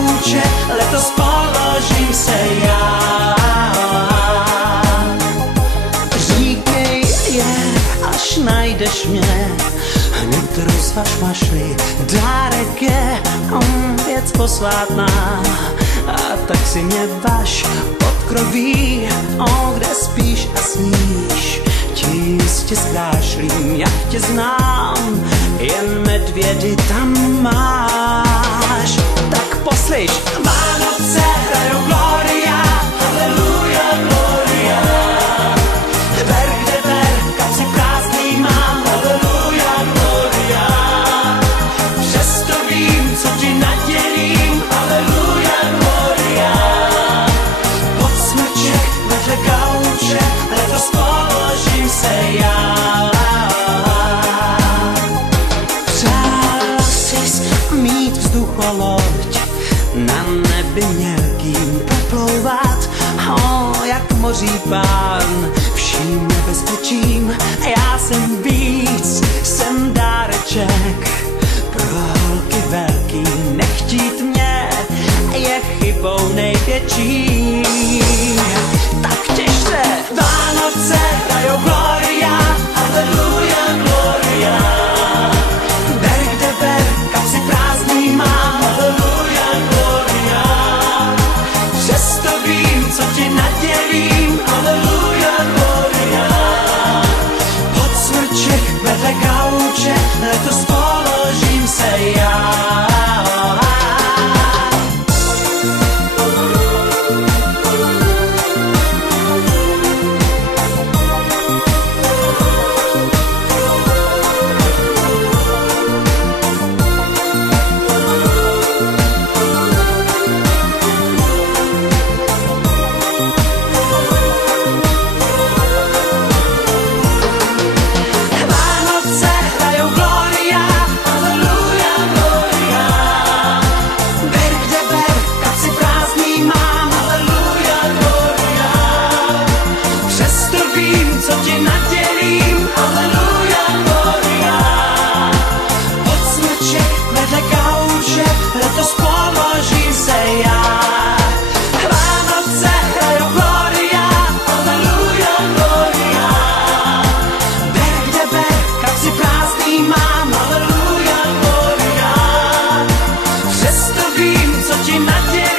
gauče, letos položím se já. Říkej je, až najdeš mě, hned rozvaž mašli, dárek je věc posvátná. A tak si mě vaš pod kroví, kde spíš a sníš. Ti jistě zkrášlím, jak tě znám, jen medvědy tam máš. Tak poslyš, Vánoce hrajou Gloria, Halleluja, Gloria. Ber kde ber, kapsy prázdný mám, Halleluja, Gloria. Přesto vím, co ti nadělím, Halleluja, Gloria. Pod smrček vedle gauče, letos položím se já. Přál sis mít vzducholoď, na nebi mělkým poplouvat, jak moří pán, vším nebezpečím. Já jsem víc, jsem dáreček, pro holky velký nechtít mě je chybou největší. Tak těž se, Vánoce hrajou Gloria, Halleluja, Gloria. Ber kde ber, kapsy prázdný mám, Halleluja, Gloria. Přesto vím, co ti nadělím, Halleluja, Gloria. Pod smrček vedle gauče, letos položím se já. Co ti nadělím, Halleluja, Gloria. Pod smrček vedle gauče, letos položím se já. Vánoce hrajou Gloria, Halleluja, Gloria. Ber kde ber, kapsy prázdný mám, Halleluja, Gloria. Přesto vím, co ti nadělím,